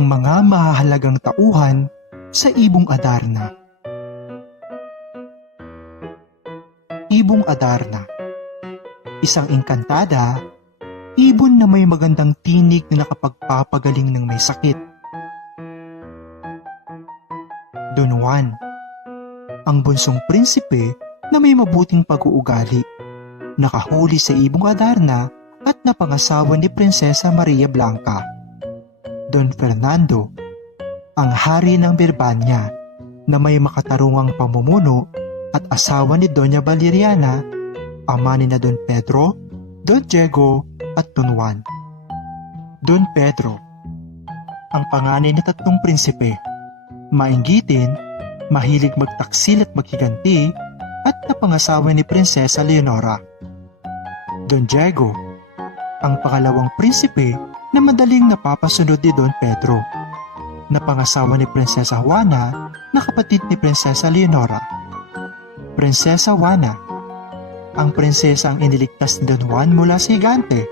ang mga mahahalagang tauhan sa Ibong Adarna. Ibong Adarna, isang engkantada, ibon na may magandang tinig na nakapagpapagaling ng may sakit. Don Juan, ang bunsong prinsipe na may mabuting pag-uugali, nakahuli sa Ibong Adarna at napangasawa ni Prinsesa Maria Blanca. Don Fernando, ang hari ng Birbania na may makatarungang pamumuno at asawa ni Doña Valeriana, ama ni na Don Pedro, Don Diego at Don Juan. Don Pedro, ang panganay na tatlong prinsipe, mainggitin, mahilig magtaksil at maghiganti, at napangasawa ni Prinsesa Leonora. Don Diego, ang pangalawang prinsipe na madaling napapasunod ni Don Pedro, napangasawa ni Prinsesa Juana na kapatid ni Prinsesa Leonora. Prinsesa Juana, ang prinsesa ang iniligtas ni Don Juan mula sa higante,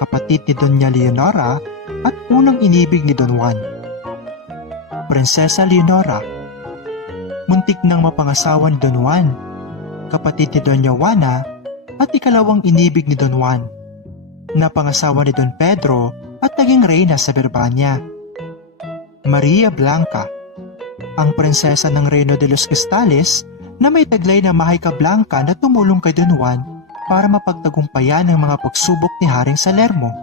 kapatid ni Doña Leonora at unang inibig ni Don Juan. Prinsesa Leonora, muntik nang mapangasawa ni Don Juan, kapatid ni Doña Juana at ikalawang inibig ni Don Juan, napangasawa ni Don Pedro at naging reyna sa Birbania. Maria Blanca, ang prinsesa ng Reino de los Cristales na may taglay na Mahika Blanca na tumulong kay Don Juan para mapagtagumpayan ang mga pagsubok ni Haring Salermo.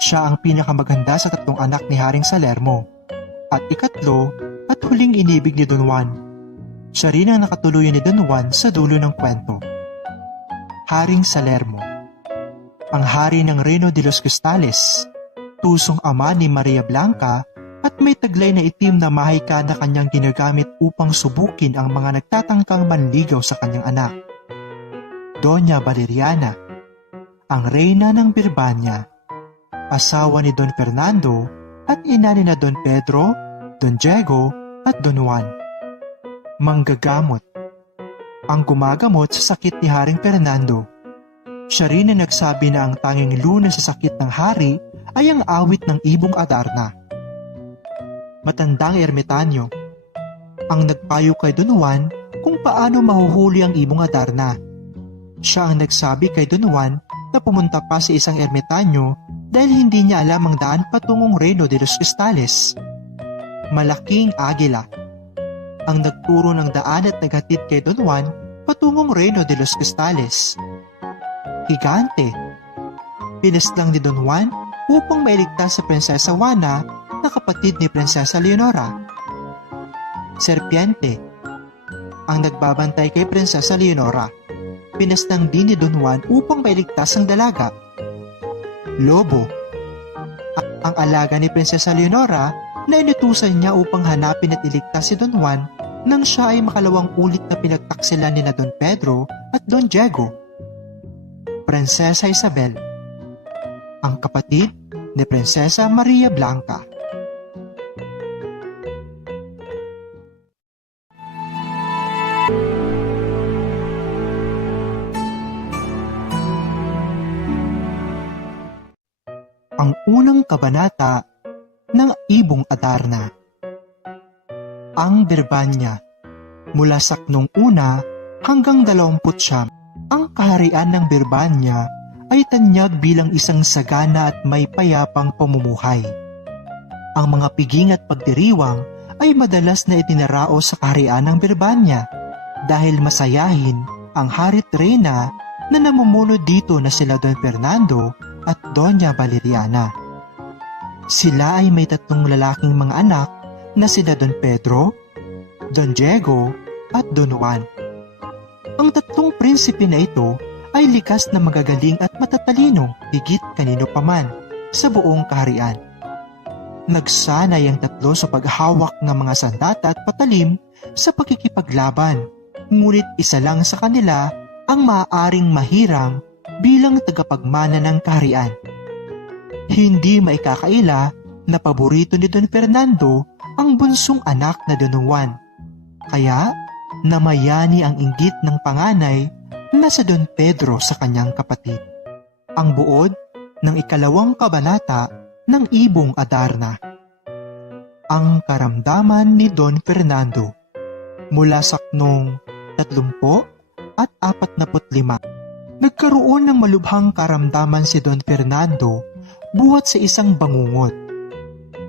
Siya ang pinakamaganda sa tatlong anak ni Haring Salermo at ikatlo at huling inibig ni Don Juan. Siya rin ang nakatuluyan ni Don Juan sa dulo ng kwento. Haring Salermo, ang hari ng Reino de los Cristales, tusong ama ni Maria Blanca at may taglay na itim na mahika na kanyang ginagamit upang subukin ang mga nagtatangkang manligaw sa kanyang anak. Doña Valeriana, ang reyna ng Birbania, asawa ni Don Fernando at ina ni na Don Pedro, Don Diego at Don Juan. Manggagamot, ang gumagamot sa sakit ni Haring Fernando. Siya rin ang nagsabi na ang tanging lunas sa sakit ng hari ay ang awit ng Ibong Adarna. Matandang ermitanyo, ang nagpayo kay Don Juan kung paano mahuhuli ang Ibong Adarna. Siya ang nagsabi kay Don Juan na pumunta pa sa isang ermitanyo dahil hindi niya alam ang daan patungong Reino de los Cristales. Malaking Agila, ang nagturo ng daan at naghatid kay Don Juan patungong Reino de los Cristales. Higante, pinaslang ni Don Juan upang mailigtas sa Prinsesa Juana na kapatid ni Prinsesa Leonora. Serpiente, ang nagbabantay kay Prinsesa Leonora, pinaslang din ni Don Juan upang mailigtas ang dalaga. Lobo, ang alaga ni Prinsesa Leonora na inutusan niya upang hanapin at iligtas si Don Juan nang siya ay makalawang ulit na pinagtaksilan ni na Don Pedro at Don Diego. Prinsesa Isabel, ang kapatid ni Prinsesa Maria Blanca. Ang unang kabanata ng Ibong Adarna. Ang Birbania, mula saknong una hanggang 29, ang kaharian ng Birbania ay tanyag bilang isang sagana at may payapang pamumuhay. Ang mga piging at pagdiriwang ay madalas na itinarao sa kaharian ng Birbania dahil masayahin ang harit reyna na namumuno dito na sila Don Fernando at Doña Valeriana. Sila ay may tatlong lalaking mga anak na sina Don Pedro, Don Diego at Don Juan. Ang tatlong prinsipe na ito ay likas na magagaling at matatalino higit kanino paman sa buong kaharian. Nagsanay ang tatlo sa paghawak ng mga sandata at patalim sa pakikipaglaban, ngunit isa lang sa kanila ang maaaring mahirang bilang tagapagmana ng kaharian. Hindi maikakaila na paborito ni Don Fernando ang bunsong anak na Don Juan, kaya namayani ang inggit ng panganay na sa Don Pedro sa kanyang kapatid. Ang buod ng ikalawang kabanata ng Ibong Adarna. Ang karamdaman ni Don Fernando. Mula saknong 30 at 45. Nagkaroon ng malubhang karamdaman si Don Fernando buhat sa isang bangungot.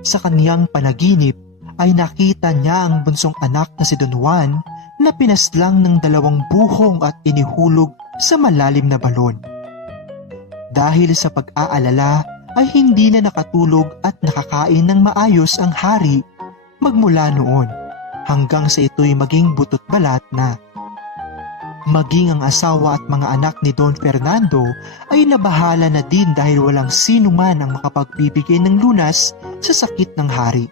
Sa kaniyang panaginip ay nakita niya ang bunsong anak na si Don Juan na pinaslang ng 2 buhong at inihulog sa malalim na balon. Dahil sa pag-aalala ay hindi na nakatulog at nakakain ng maayos ang hari magmula noon hanggang sa ito'y maging butot balat na. Maging ang asawa at mga anak ni Don Fernando ay nabahala na din dahil walang sino man ang makapagbibigay ng lunas sa sakit ng hari.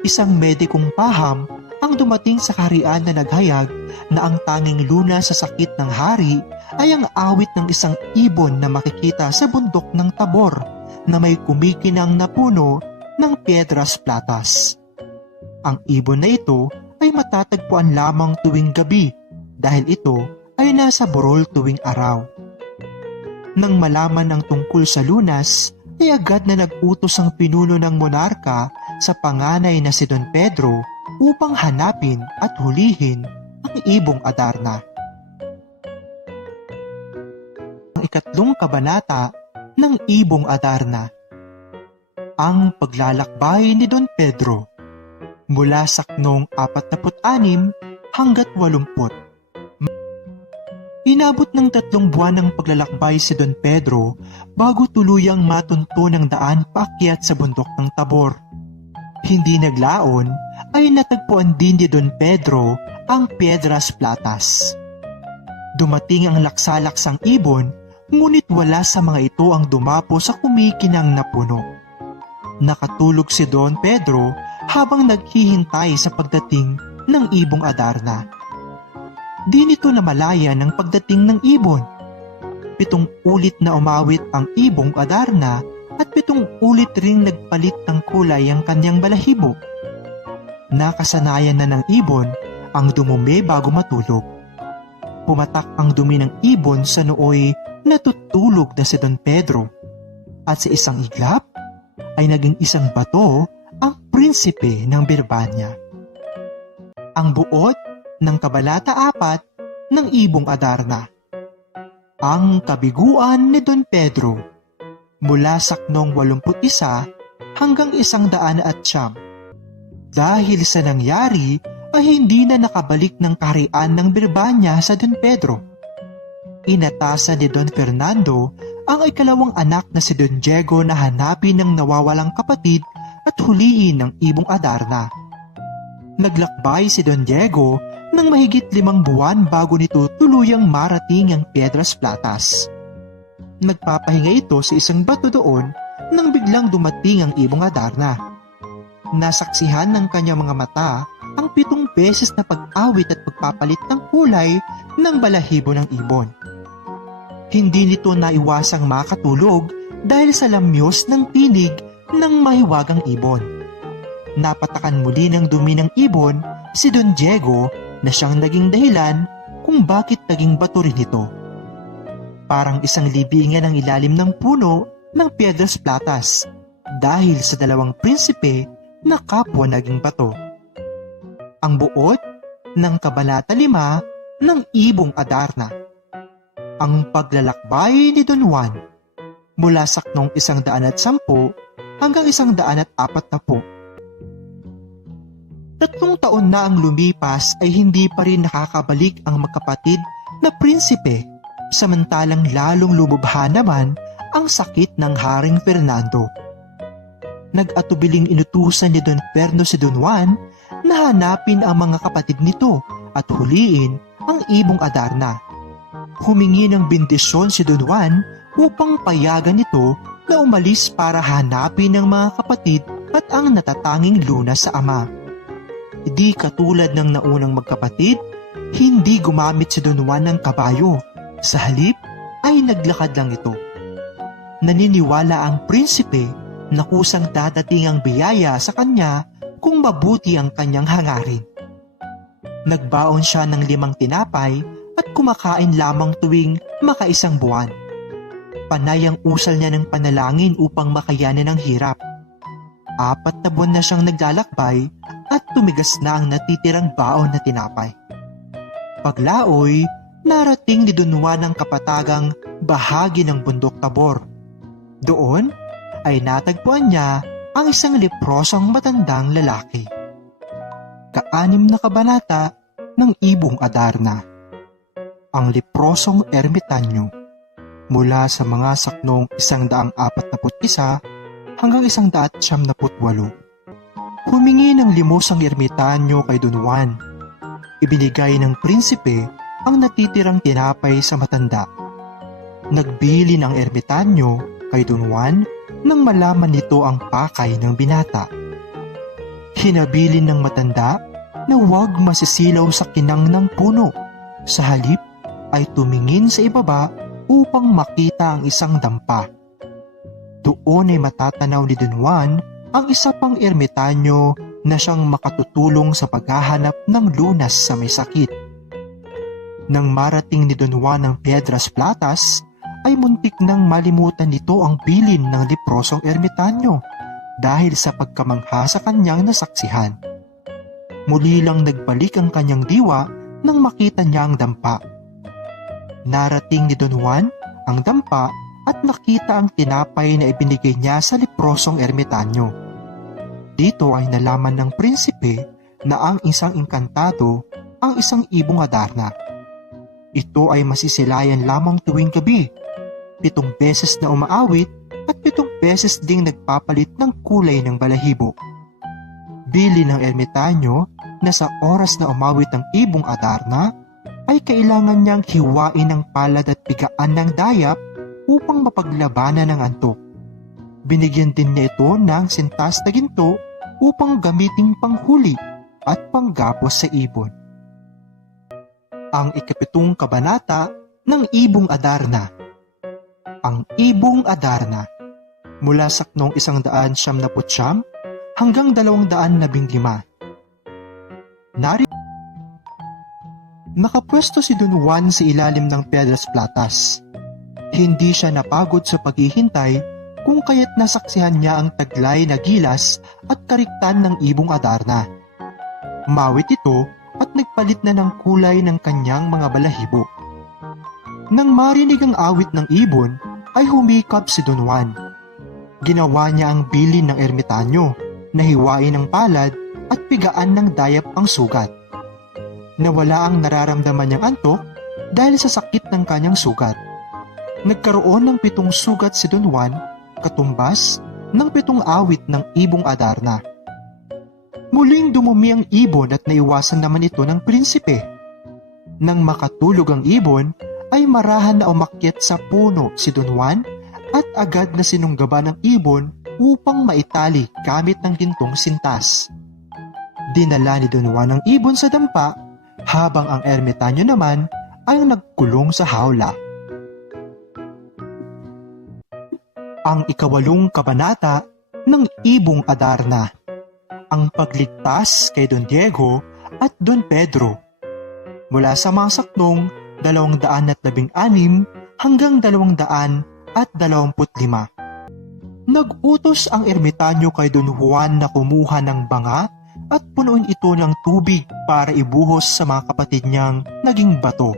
Isang medikong paham ang dumating sa kaharian na naghayag na ang tanging lunas sa sakit ng hari ay ang awit ng isang ibon na makikita sa bundok ng Tabor na may kumikinang na puno ng Piedras Platas. Ang ibon na ito ay matatagpuan lamang tuwing gabi dahil ito ay nasa burol tuwing araw. Nang malaman ang tungkol sa lunas, ay agad na nag-utos ang pinuno ng monarka sa panganay na si Don Pedro upang hanapin at hulihin ang ibong Adarna. Ang 2 kabanata ng ibong Adarna. Ang paglalakbay ni Don Pedro mula saknong 46 hanggat 80. Inabot ng 3 buwan ng paglalakbay si Don Pedro bago tuluyang matunto ng daan paakyat sa bundok ng Tabor. Hindi naglaon ay natagpuan din ni Don Pedro ang Piedras Platas. Dumating ang laksalaksang ibon, ngunit wala sa mga ito ang dumapo sa kumikinang na puno. Nakatulog si Don Pedro habang naghihintay sa pagdating ng ibong Adarna. Di nito namalayan ang pagdating ng ibon. 7 ulit na umawit ang ibong Adarna at 7 ulit ring nagpalit ng kulay ang kanyang balahibo. Nakasanayan na ng ibon ang dumumi bago matulog. Pumatak ang dumi ng ibon sa nooy natutulog na si Don Pedro. At sa isang iglap ay naging isang bato ang prinsipe ng Birbanya. Ang buod ng Kabanata 4 ng ibong Adarna. Ang kabiguan ni Don Pedro mula saknong 81 hanggang 109. Dahil sa nangyari ay hindi na nakabalik ng kaharian ng Birbanya sa Don Pedro. Inatasan ni Don Fernando ang 2 anak na si Don Diego na hanapin ng nawawalang kapatid at huliin ng ibong Adarna. Naglakbay si Don Diego ng mahigit 5 buwan bago nito tuluyang marating ang Piedras Platas. Nagpapahinga ito sa isang bato doon nang biglang dumating ang ibong Adarna. Nasaksihan ng kanyang mga mata ang 7 beses na pag-awit at pagpapalit ng kulay ng balahibo ng ibon. Hindi nito naiwasang makatulog dahil sa lamyos ng tinig ng mahiwagang ibon. Napatakan muli ng dumi ng ibon si Don Diego na siyang naging dahilan kung bakit naging bato rin ito. Parang isang libingan ang ilalim ng puno ng Piedras Platas dahil sa 2 prinsipe na kapwa naging bato. Ang buod ng Kabanata 5 ng ibong Adarna. Ang paglalakbay ni Don Juan mula saknong 110 hanggang 140. 3 taon na ang lumipas ay hindi pa rin nakakabalik ang magkapatid na prinsipe, samantalang lalong lumubha naman ang sakit ng Haring Fernando. Nag-atubiling inutusan ni Don Perno si Don Juan na hanapin ang mga kapatid nito at huliin ang ibong Adarna. Humingi ng bendisyon si Don Juan upang payagan ito na umalis para hanapin ang mga kapatid at ang natatanging lunas sa ama. Di katulad ng naunang magkapatid, hindi gumamit si Don Juan ng kabayo. Sa halip ay naglakad lang ito. Naniniwala ang prinsipe na kusang dadating ang biyaya sa kanya kung mabuti ang kanyang hangarin. Nagbaon siya ng 5 tinapay at kumakain lamang tuwing maka1 buwan. Panay ang usal niya ng panalangin upang makayanan ang hirap. 4 na buwan na siyang naglalakbay at tumigas na ang natitirang baon na tinapay. Paglaoy, narating ni Don Juan ang kapatagang bahagi ng bundok Tabor. Doon ay natagpuan niya ang isang leprosong matandang lalaki. Ka-6 na kabanata ng Ibong Adarna. Ang leprosong ermitanyo, mula sa mga saknong 141 hanggang 178. Humingi ng limos ang ermitanyo kay Don Juan. Ibinigay ng prinsipe ang natitirang tinapay sa matanda. Nagbili ng ermitanyo kay Don Juan nang malaman nito ang pakay ng binata. Hinabilin ng matanda na huwag masisilaw sa kinang ng puno. Sa halip ay tumingin sa ibaba upang makita ang isang dampa. Doon ay matatanaw ni Don Juan ang isa pang ermitanyo na siyang makatutulong sa paghahanap ng lunas sa may sakit. Nang marating ni Don Juan ng Piedras Platas, ay muntik nang malimutan nito ang bilin ng leprosong ermitanyo dahil sa pagkamangha sa kanyang nasaksihan. Muli lang nagbalik ang kanyang diwa nang makita niya ang dampa. Narating ni Don Juan ang dampa at nakita ang tinapay na ibinigay niya sa leprosong ermitanyo. Dito ay nalaman ng prinsipe na ang isang engkantado ang isang ibong Adarna. Ito ay masisilayan lamang tuwing gabi. 7 beses na umaawit at 7 beses ding nagpapalit ng kulay ng balahibo. Bili ng ermitanyo na sa oras na umawit ang ibong Adarna ay kailangan niyang hiwain ng palad at pigaan ng dayap upang mapaglabanan ng antok. Binigyan din niya ito ng sintas na ginto upang gamiting panghuli at panggapos sa ibon. Ang 7 kabanata ng Ibong Adarna. Ang Ibong Adarna, mula saknong 179 hanggang 215. Nakapwesto si Don Juan sa ilalim ng Piedras Platas. Hindi siya napagod sa paghihintay kung kaya't nasaksihan niya ang taglay na gilas at kariktan ng Ibong Adarna. Mawit ito at nagpalit na ng kulay ng kanyang mga balahibo. Nang marinig ang awit ng ibon, ay humikap si Don Juan. Ginawa niya ang bilin ng ermitanyo, nahiwain ng palad at pigaan ng dayap ang sugat. Nawala ang nararamdaman niyang antok dahil sa sakit ng kanyang sugat. Nagkaroon ng 7 sugat si Don Juan, katumbas ng 7 awit ng Ibong Adarna. Muling dumumi ang ibon at naiwasan naman ito ng prinsipe. Nang makatulog ang ibon, ay marahan na umakyat sa puno si Don Juan at agad na sinunggaba ng ibon upang maitali gamit ng gintong sintas. Dinala ni Don Juan ang ibon sa dampa habang ang ermitanyo naman ay nagkulong sa hawla. Ang 8 kabanata ng Ibong Adarna. Ang pagligtas kay Don Diego at Don Pedro. Mula sa mga saknong 216 hanggang 225. Nag-utos ang ermitanyo kay Don Juan na kumuha ng banga at punuin ito ng tubig para ibuhos sa mga kapatid niyang naging bato.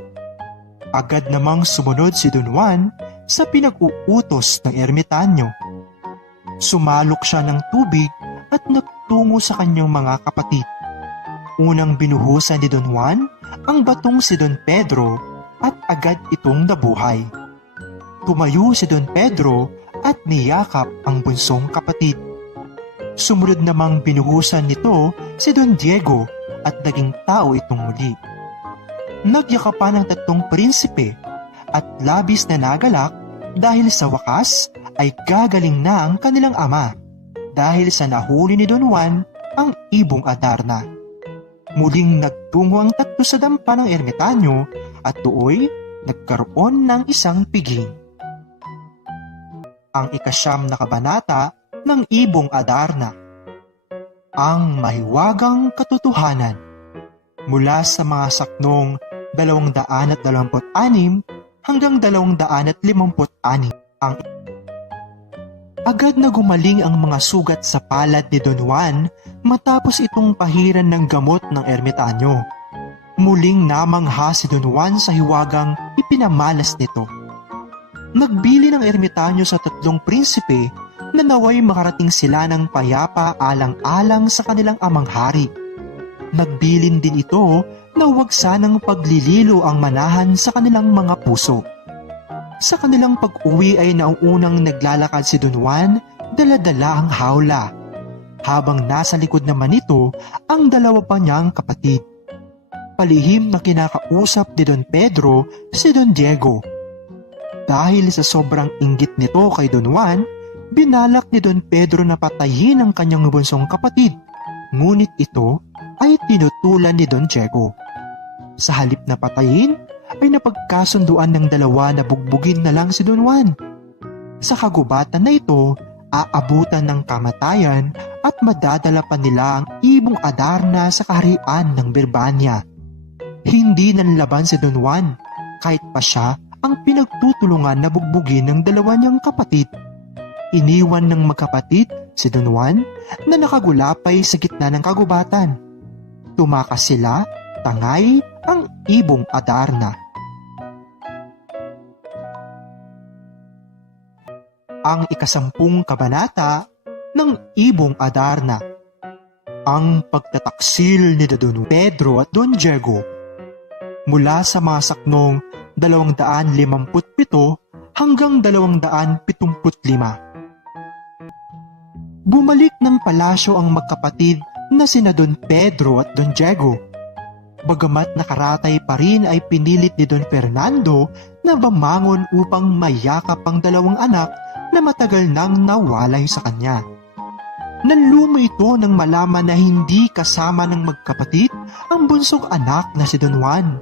Agad namang sumunod si Don Juan sa pinag-uutos ng ermitanyo. Sumalok siya ng tubig at nagtungo sa kanyang mga kapatid. Unang binuhusan ni Don Juan ang batong si Don Pedro at agad itong nabuhay. Tumayo si Don Pedro at niyakap ang bunsong kapatid. Sumunod namang binuhusan nito si Don Diego at naging tao itong muli. Nagyakapan ng 3 prinsipe at labis na nagalak dahil sa wakas ay gagaling na ang kanilang ama dahil sa nahuli ni Don Juan ang Ibong Adarna. Muling nagtungo ang 3 sa dampa ng ermitanyo at tuoy nagkaroon ng isang piging. Ang 9 na kabanata ng Ibong Adarna. Ang mahiwagang katotohanan. Mula sa mga saknong 226 hanggang 256. Agad na gumaling ang mga sugat sa palad ni Don Juan matapos itong pahiran ng gamot ng ermitanyo. Muling namangha si Don Juan sa hiwagang ipinamalas nito. Nagbili ng ermitanyo sa 3 prinsipe na naway makarating sila ng payapa alang-alang sa kanilang amang hari. Nagbilin din ito na huwag sanang paglililo ang manahan sa kanilang mga puso. Sa kanilang pag-uwi ay nauunang naglalakad si Don Juan, dala-dala ang hawla. Habang nasa likod naman nito ang 2 pa niyang kapatid. Palihim na kinakausap ni Don Pedro si Don Diego. Dahil sa sobrang inggit nito kay Don Juan, binalak ni Don Pedro na patayin ang kanyang bunsong kapatid. Ngunit ito ay tinutulan ni Don Diego. Sa halip na patayin, ay napagkasunduan ng 2 na bugbugin na lang si Don Juan. Sa kagubatan na ito, aabutan ng kamatayan at madadala pa nila ang ibong Adarna sa kaharian ng Birbania. Hindi nanlaban si Don Juan, kahit pa siya ang pinagtutulungan na bugbugin ng 2 niyang kapatid. Iniwan ng magkapatid si Don Juan na nakagulapay sa gitna ng kagubatan. Tumakas sila, tangay ang ibong Adarna. Ang 10 kabanata ng Ibong Adarna. Ang pagtataksil ni Don Pedro at Don Diego. Mula sa mga saknong 257 hanggang 275. Bumalik ng palasyo ang magkapatid na sina Don Pedro at Don Diego. Bagamat nakaratay pa rin ay pinilit ni Don Fernando na bumangon upang mayakap ang 2 anak na matagal nang nawalay sa kanya. Nanlumo ito nang malaman na hindi kasama ng magkapatid ang bunsong anak na si Don Juan.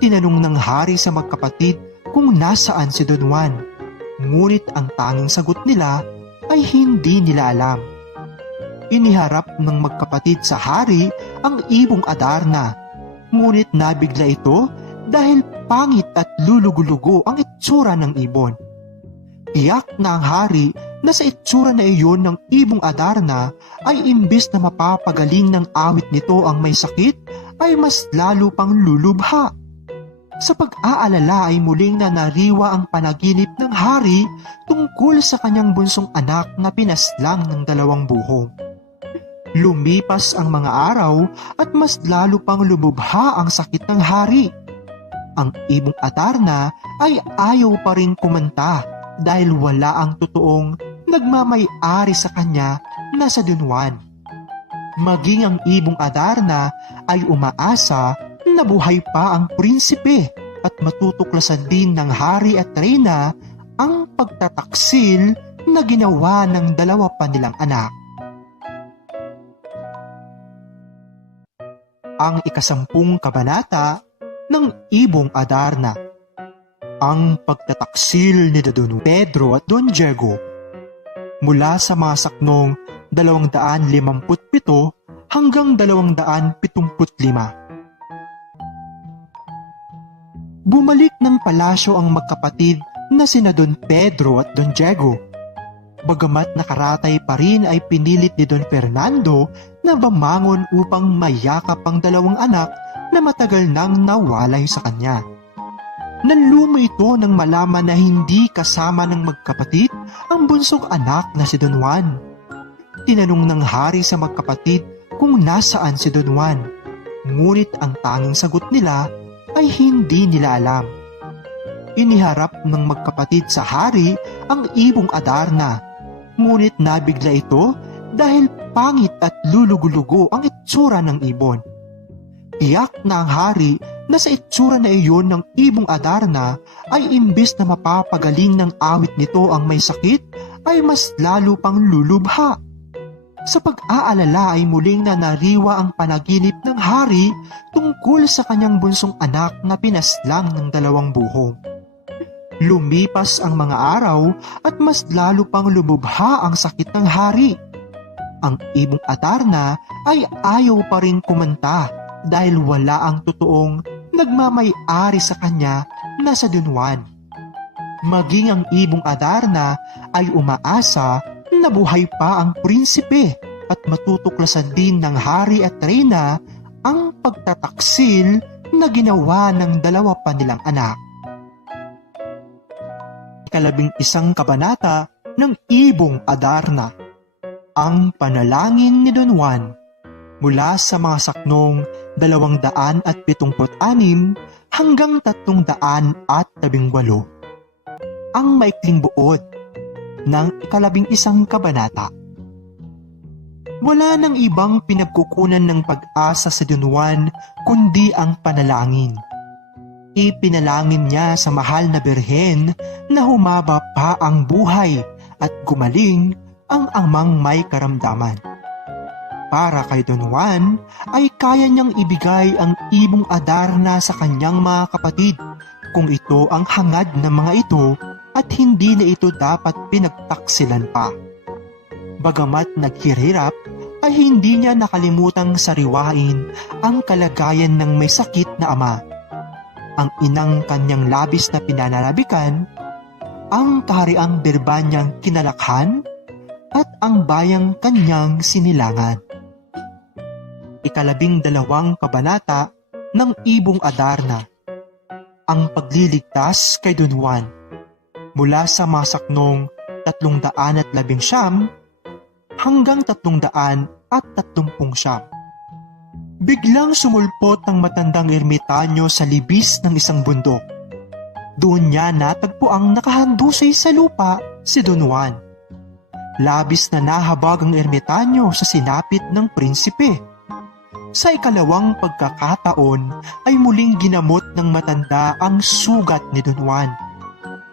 Tinanong ng hari sa magkapatid kung nasaan si Don Juan, ngunit ang tanging sagot nila ay hindi nila alam. Iniharap ng magkapatid sa hari ang ibong Adarna, ngunit nabigla ito dahil pangit at lulugulugo ang itsura ng ibon. Tiyak na ang hari na sa itsura na iyon ng ibong Adarna ay imbis na mapapagaling ng awit nito ang may sakit, ay mas lalo pang lulubha. Sa pag-aalala ay muling nanariwa ang panaginip ng hari tungkol sa kanyang bunsong anak na pinaslang ng 2 buhong. Lumipas ang mga araw at mas lalo pang lumubha ang sakit ng hari. Ang ibong Adarna ay ayaw pa rin kumanta dahil wala ang totoong nagmamay-ari sa kanya na sa Don Juan. Maging ang ibong Adarna ay umaasa na buhay pa ang prinsipe at matutuklasan din ng hari at reyna ang pagtataksil na ginawa ng 2 pa nilang anak. Ang 10 kabanata ng Ibong Adarna. Ang pagtataksil ni Don Pedro at Don Diego. Mula sa mga saknong 257 hanggang 275. Bumalik ng palasyo ang magkapatid na sina Don Pedro at Don Diego. Bagamat nakaratay pa rin ay pinilit ni Don Fernando na bumangon upang mayakap ang 2 anak na matagal nang nawalay sa kanya. Nanlumo ito nang malaman na hindi kasama ng magkapatid ang bunsong anak na si Don Juan. Tinanong ng hari sa magkapatid kung nasaan si Don Juan, ngunit ang tanging sagot nila ay hindi nila alam. Iniharap ng magkapatid sa hari ang ibong Adarna, ngunit nabigla ito dahil pangit at lulugulugo ang itsura ng ibon. Tiyak na ang hari na sa itsura na iyon ng ibong Adarna ay imbis na mapapagaling ng awit nito ang may sakit, ay mas lalo pang lulubha. Sa pag-aalala ay muling nanariwa ang panaginip ng hari tungkol sa kanyang bunsong anak na pinaslang ng 2 buhong. Lumipas ang mga araw at mas lalo pang lumubha ang sakit ng hari. Ang ibong Adarna ay ayaw pa rin kumanta dahil wala ang totoong nagmamay-ari sa kanya na sa Don Juan. Maging ang ibong Adarna ay umaasa na buhay pa ang prinsipe at matutuklasan din ng hari at reyna ang pagtataksil na ginawa ng dalawa pa nilang anak. 11 kabanata ng Ibong Adarna. Ang panalangin ni Don Juan mula sa mga saknong 276 hanggang 318. Ang maikling buod ng 11 kabanata. Wala nang ibang pinagkukunan ng pag-asa sa Don Juan kundi ang panalangin. Ipinalangin niya sa mahal na birhen na humaba pa ang buhay at gumaling ang amang may karamdaman. Para kay Don Juan ay kaya niyang ibigay ang Ibong Adarna sa kanyang mga kapatid kung ito ang hangad ng mga ito at hindi na ito dapat pinagtaksilan pa. Bagamat naghirap, ay hindi niya nakalimutang sariwain ang kalagayan ng may sakit na ama, ang inang kanyang labis na pinananabikan, ang kahariang Birbanyang kinalakhan, at ang bayang kanyang sinilangan. 12 kabanata ng Ibong Adarna. Ang pagliligtas kay Don Juan mula sa mga saknong 319 hanggang 330. Biglang sumulpot ang matandang ermitanyo sa libis ng isang bundok. Doon niya natagpo ang nakahandusay sa lupa si Don Juan. Labis na nahabag ang ermitanyo sa sinapit ng prinsipe. Sa 2 pagkakataon ay muling ginamot ng matanda ang sugat ni Don Juan.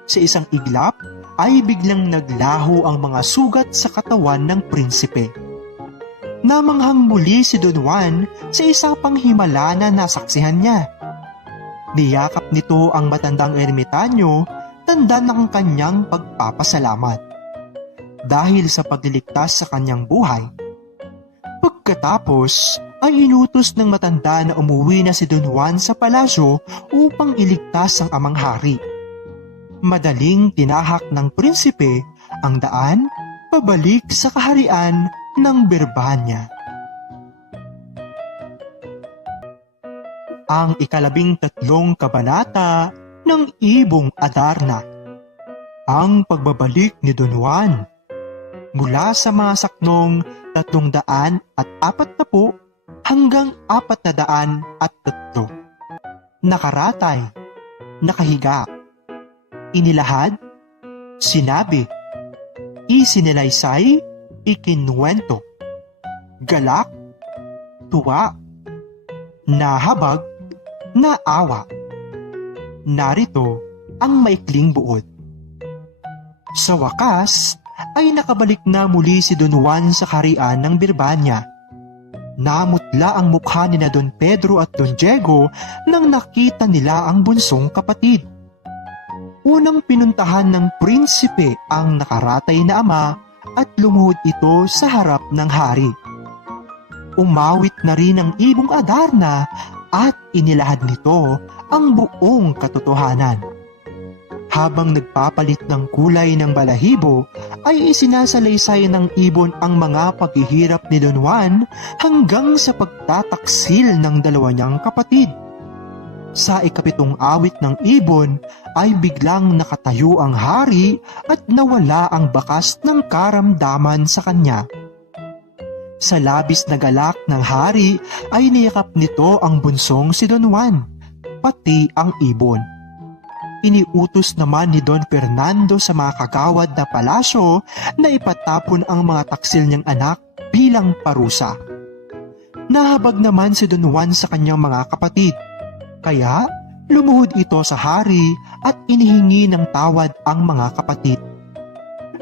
Sa isang iglap ay biglang naglaho ang mga sugat sa katawan ng prinsipe. Namanghang muli si Don Juan sa isang panghimala na nasaksihan niya. Niyakap nito ang matandang ermitanyo, tanda ng kanyang pagpapasalamat dahil sa pagliligtas sa kanyang buhay. Pagkatapos ay inutos ng matanda na umuwi na si Don Juan sa palasyo upang iligtas ang amang hari. Madaling tinahak ng prinsipe ang daan pabalik sa kaharian ng Birbanya. Ang 13 kabanata ng Ibong Adarna. Ang pagbabalik ni Don Juan mula sa mga saknong 340 hanggang 403. Nakaratay, nakahiga, inilahad, sinabi, isinilaysay, ikinwento, galak, tuwa, nahabag, naawa. Narito ang maikling buod. Sa wakas ay nakabalik na muli si Don Juan sa kaharian ng Birbanya. Namutla ang mukha ni na Don Pedro at Don Diego nang nakita nila ang bunsong kapatid. Unang pinuntahan ng prinsipe ang nakaratay na ama at lumuhod ito sa harap ng hari. Umawit na rin ang Ibong Adarna at inilahad nito ang buong katotohanan. Habang nagpapalit ng kulay ng balahibo, ay isinasalaysay ng ibon ang mga paghihirap ni Don Juan hanggang sa pagtataksil ng dalawa niyang kapatid. Sa 7 awit ng ibon ay biglang nakatayo ang hari at nawala ang bakas ng karamdaman sa kanya. Sa labis na galak ng hari ay niyakap nito ang bunsong si Don Juan, pati ang ibon. Iniutos naman ni Don Fernando sa mga kagawad na palasyo na ipatapon ang mga taksil niyang anak bilang parusa. Nahabag naman si Don Juan sa kanyang mga kapatid, kaya lumuhod ito sa hari at inihingi ng tawad ang mga kapatid.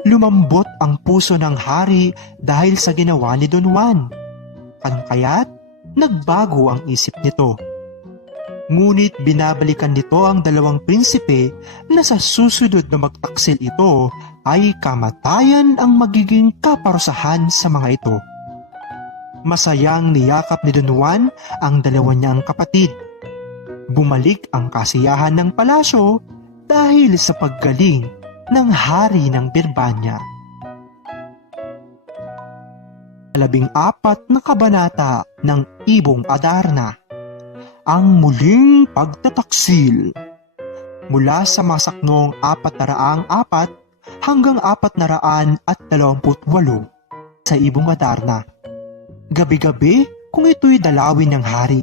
Lumambot ang puso ng hari dahil sa ginawa ni Don Juan. Kaya't nagbago ang isip nito. Ngunit binabalikan nito ang dalawang prinsipe na sa susunod na magtaksil ito ay kamatayan ang magiging kaparusahan sa mga ito. Masayang niyakap ni Don Juan ang dalawa niyang kapatid. Bumalik ang kasiyahan ng palasyo dahil sa paggaling ng hari ng Birbanya. 14 na kabanata ng Ibong Adarna. Ang muling pagtataksil. Mula sa masaknong 404 hanggang 428 sa Ibong Adarna. Gabi-gabi kung ito'y dalawin ng hari.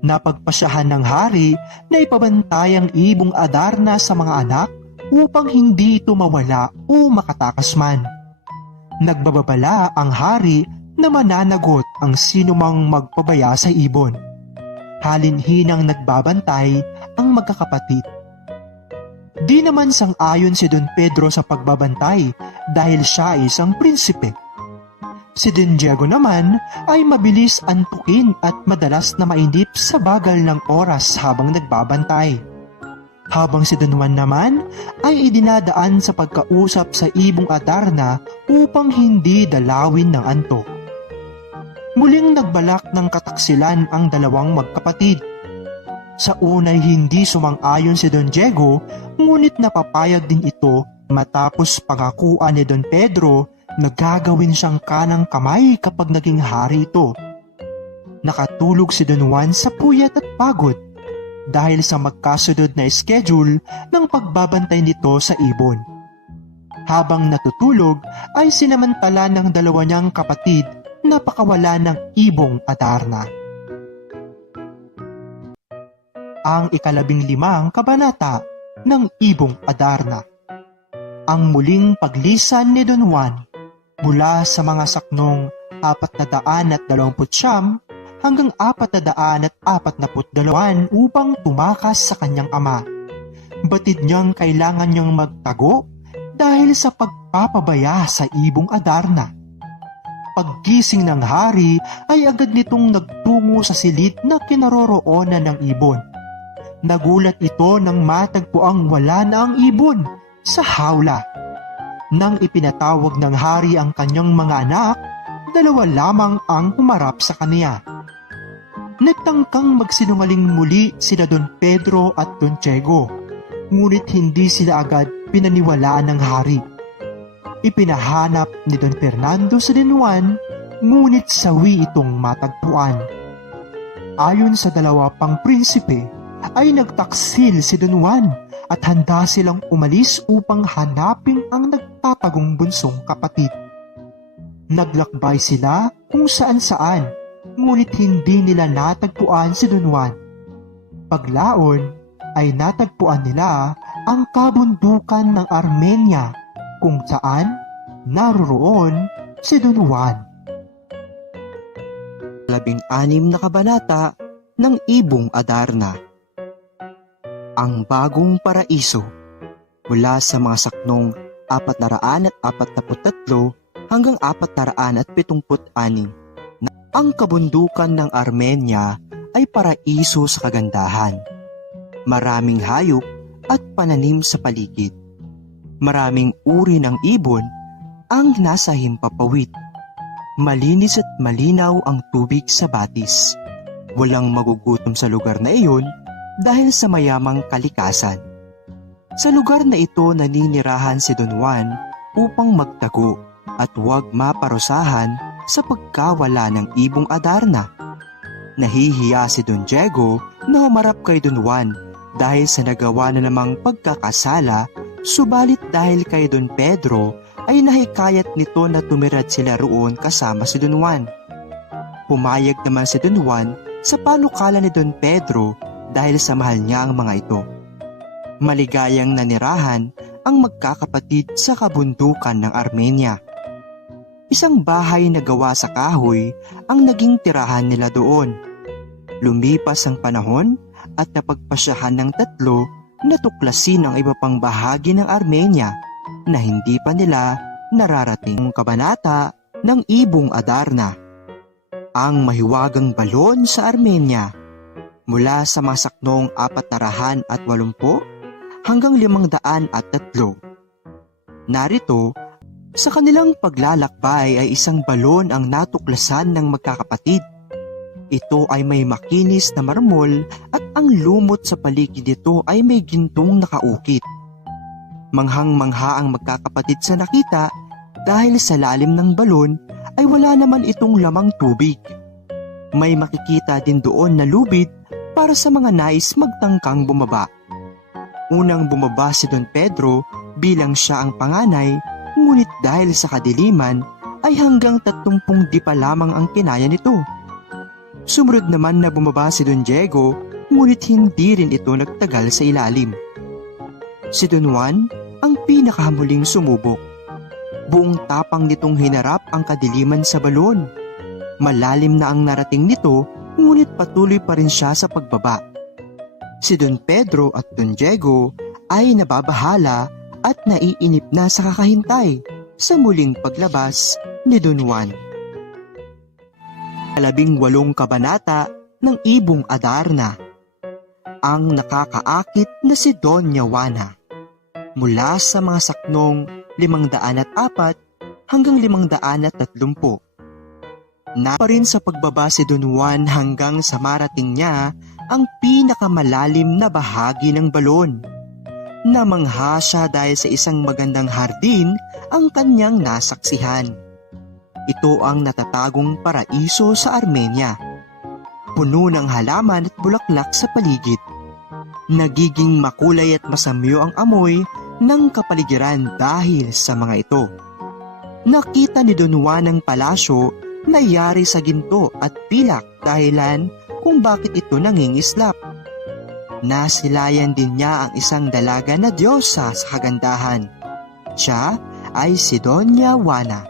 Napagpasyahan ng hari na ipabantay ang Ibong Adarna sa mga anak upang hindi ito mawala o makatakas man. Nagbababala ang hari na mananagot ang sinumang magpabaya sa ibon. Halinhinang nagbabantay ang magkakapatid. Di naman sang-ayon si Don Pedro sa pagbabantay dahil siya ay isang prinsipe. Si Don Diego naman ay mabilis antukin at madalas na mainip sa bagal ng oras habang nagbabantay. Habang si Don Juan naman ay idinadaan sa pagkausap sa Ibong Adarna upang hindi dalawin ng antok. Muling nagbalak ng kataksilan ang dalawang magkapatid. Sa unay hindi sumang-ayon si Don Diego, ngunit napapayag din ito matapos pangakuan ni Don Pedro na gagawin siyang kanang kamay kapag naging hari ito. Nakatulog si Don Juan sa puyat at pagod dahil sa magkasunod na schedule ng pagbabantay nito sa ibon. Habang natutulog ay sinamantala ng dalawa niyang kapatid na pakawala ng Ibong Adarna. Ang 15 kabanata ng Ibong Adarna. Ang muling paglisan ni Don Juan mula sa mga saknong 429 hanggang 442 upang tumakas sa kanyang ama. Batid niyang kailangan niyang magtago dahil sa pagpapabaya sa Ibong Adarna. Paggising ng hari ay agad nitong nagtungo sa silid na kinaroroonan ng ibon. Nagulat ito nang matagpuang wala na ang ibon sa hawla. Nang ipinatawag ng hari ang kanyang mga anak, 2 lamang ang humarap sa kaniya. Nagtangkang magsinungaling muli sila Don Pedro at Don Diego, ngunit hindi sila agad pinaniwalaan ng hari. Ipinahanap ni Don Fernando si Don Juan, ngunit sawi itong matagpuan. Ayon sa 2 pang prinsipe, ay nagtaksil si Don Juan at handa silang umalis upang hanapin ang nagtatagong bunsong kapatid. Naglakbay sila kung saan-saan, ngunit hindi nila natagpuan si Don Juan. Paglaon ay natagpuan nila ang kabundukan ng Armenia kung saan naroroon si Don Juan. 16 na kabanata ng Ibong Adarna. Ang Bagong Paraiso. Mula sa mga saknong 443 hanggang 476. Ang kabundukan ng Armenia ay paraiso sa kagandahan. Maraming hayop at pananim sa paligid. Maraming uri ng ibon ang nasa himpapawid. Malinis at malinaw ang tubig sa batis. Walang magugutom sa lugar na iyon dahil sa mayamang kalikasan. Sa lugar na ito naninirahan si Don Juan upang magtago at huwag maparusahan sa pagkawala ng Ibong Adarna. Nahihiya si Don Diego na humarap kay Don Juan dahil sa nagawa na namang pagkakasala, subalit dahil kay Don Pedro ay nahikayat nito na tumirad sila roon kasama si Don Juan. Pumayag naman si Don Juan sa panukala ni Don Pedro dahil sa mahal niya ang mga ito. Maligayang nanirahan ang magkakapatid sa kabundukan ng Armenia. Isang bahay na gawa sa kahoy ang naging tirahan nila doon. Lumipas ang panahon at napagpasyahan ng 3 na tuklasin ang iba pang bahagi ng Armenia na hindi pa nila nararating. Kabanata ng Ibong Adarna. Ang mahiwagang balon sa Armenia. Mula sa masaknong 480 hanggang 503. Narito, sa kanilang paglalakbay ay isang balon ang natuklasan ng magkakapatid. Ito ay may makinis na marmol at ang lumot sa paligid nito ay may gintong nakaukit. Manghang-mangha ang magkakapatid sa nakita dahil sa lalim ng balon ay wala naman itong lamang tubig. May makikita din doon na lubid para sa mga nais magtangkang bumaba. Unang bumaba si Don Pedro bilang siya ang panganay, ngunit dahil sa kadiliman ay hanggang 30 di pa lamang ang kinaya nito. Sumunod naman na bumaba si Don Diego, ngunit hindi rin ito nagtagal sa ilalim. Si Don Juan ang pinakahuling sumubok. Buong tapang nitong hinarap ang kadiliman sa balon. Malalim na ang narating nito, ngunit patuloy pa rin siya sa pagbaba. Si Don Pedro at Don Diego ay nababahala at naiinip na sa kakahintay sa muling paglabas ni Don Juan. 18 kabanata ng Ibong Adarna. Ang nakakaakit na si Doña Juana. Mula sa mga saknong 504 hanggang 530. Na pa rin sa pagbaba si Don Juan hanggang sa marating niya ang pinakamalalim na bahagi ng balon. Namangha siya dahil sa isang magandang hardin ang kanyang nasaksihan. Ito ang natatagong paraiso sa Armenia. Puno ng halaman at bulaklak sa paligid. Nagiging makulay at masamyo ang amoy ng kapaligiran dahil sa mga ito. Nakita ni Don Juan ang palasyo na yari sa ginto at pilak dahilan kung bakit ito nangingislap. Nasilayan din niya ang isang dalaga na diyosa sa kagandahan. Siya ay si Doña Juana.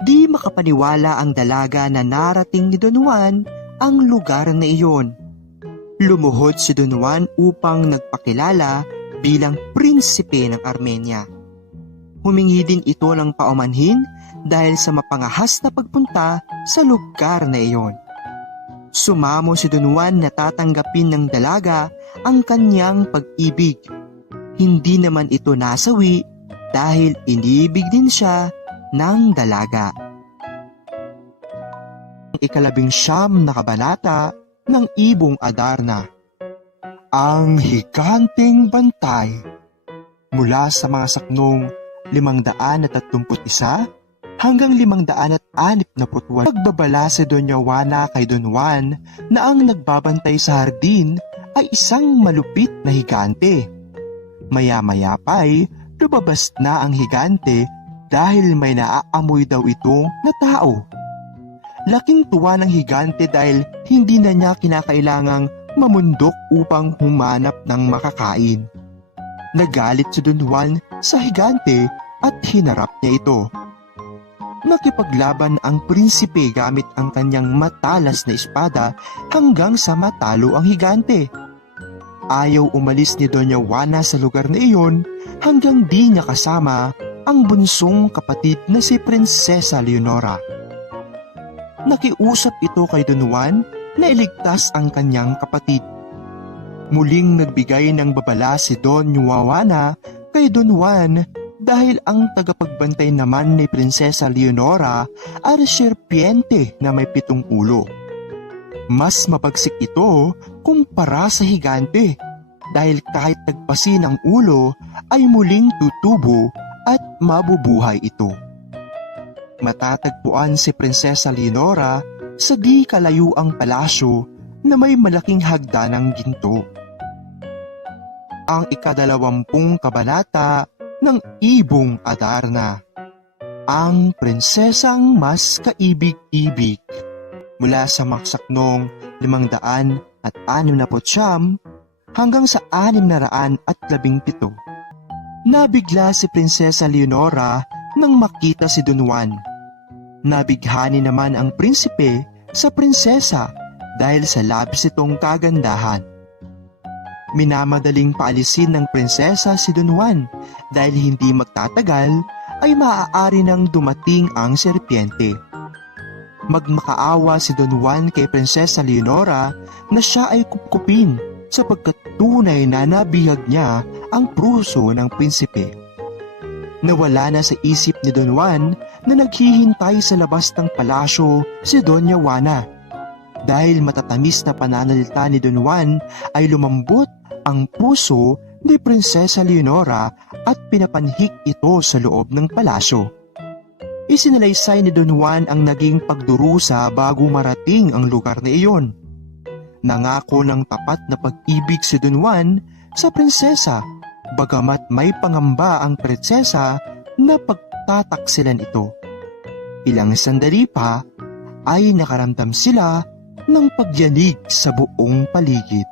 Di makapaniwala ang dalaga na narating ni Don Juan ang lugar na iyon. Lumuhod si Don Juan upang nagpakilala bilang prinsipe ng Armenia. Humingi din ito ng paumanhin dahil sa mapangahas na pagpunta sa lugar na iyon. Sumamo si Don Juan na tatanggapin ng dalaga ang kanyang pag-ibig. Hindi naman ito nasawi dahil inibig din siya ng dalaga. Ang 19 na kabanata ng Ibong Adarna. Ang Higanteng Bantay. Mula sa mga saknong 531 hanggang 568. Nagbabala si Doña Juana kay Don Juan na ang nagbabantay sa hardin ay isang malupit na higante. Maya-maya pa'y lumabas na ang higante dahil may naaamoy daw ito na tao. Laking tuwa ng higante dahil hindi na niya kinakailangang mamundok upang humanap ng makakain. Nagalit si Don Juan sa higante at hinarap niya ito. Nakipaglaban ang prinsipe gamit ang kanyang matalas na espada hanggang sa matalo ang higante. Ayaw umalis ni Doña Juana sa lugar na iyon hanggang di niya kasama ang bunsong kapatid na si Prinsesa Leonora. Nakiusap ito kay Don Juan na iligtas ang kanyang kapatid. Muling nagbigay ng babala si Doña Juana kay Don Juan dahil ang tagapagbantay naman ni Prinsesa Leonora ay serpiente na may 7 ulo. Mas mabagsik ito kumpara sa higante dahil kahit tagpasin ang ulo ay muling tutubo at mabubuhay ito. Matatagpuan si Prinsesa Leonora sa di kalayuang palasyo na may malaking hagdanang ginto. Ang 20 kabanata ng Ibong Adarna. Ang Prinsesang Mas Kaibig-ibig. Mula sa maksaknong 569 hanggang sa 617. Nabigla si Prinsesa Leonora nang makita si Don Juan. Nabighani naman ang prinsipe sa prinsesa dahil sa labis itong kagandahan. Minamadaling paalisin ng prinsesa si Don Juan dahil hindi magtatagal ay maaari nang dumating ang serpiente. Magmakaawa si Don Juan kay Prinsesa Leonora na siya ay kupkupin sapagkat tunay na nabihag niya ang puso ng prinsipe. Nawala na sa isip ni Don Juan na naghihintay sa labas ng palasyo si Doña Juana. Dahil matatamis na pananalita ni Don Juan ay lumambot ang puso ni ni Prinsesa Leonora at pinapanhik ito sa loob ng palasyo. Isinalaysay ni Don Juan ang naging pagdurusa bago marating ang lugar na iyon. Nangako ng tapat na pag-ibig si Don Juan sa prinsesa, bagamat may pangamba ang prinsesa na pagtataksilan ito. Ilang sandali pa ay nakaramdam sila ng pagyanig sa buong paligid.